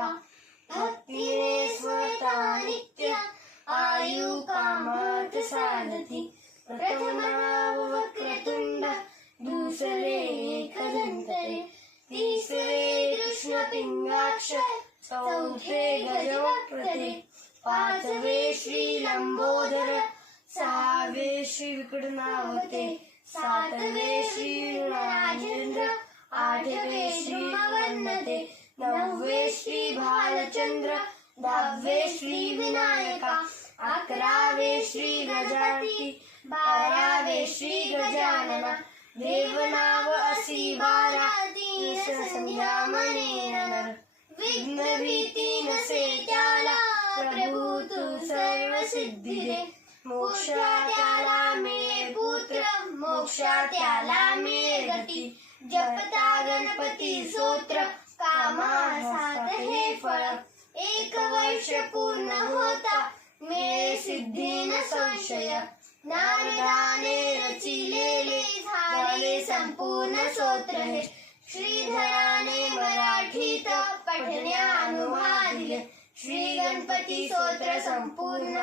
स्वता भक्तीने स्वता नित्य आयु कामात साधती। प्रथम नाव वक्रतुंड दुसरे खदंतरे तिसरे कृष्ण पिंगाक्ष चौथे गजवक्त्रते पाचवे श्री लंबोदर सहावे श्री विकडनावते सातवे श्री भालचंद्र दहावे श्री विनायका, अकरावे श्री गजानती बारावे श्री गजानना, देवनाव असी बारा संध्या मनेनर विघ्न भीती नसे त्याला प्रभू सर्व सिद्धी दे मोक्षा त्याला पुत्र, मोक्षा त्याला मिळे गती। जपता गणपती फळ एक वर्ष पूर्ण होता. मिळे सिद्धी न संशय. नारदाने रचिलेले झाले संपूर्ण स्तोत्र हे श्रीधराने मराठीत पठण्या अनुवादिले. श्री गणपती स्तोत्र संपूर्ण.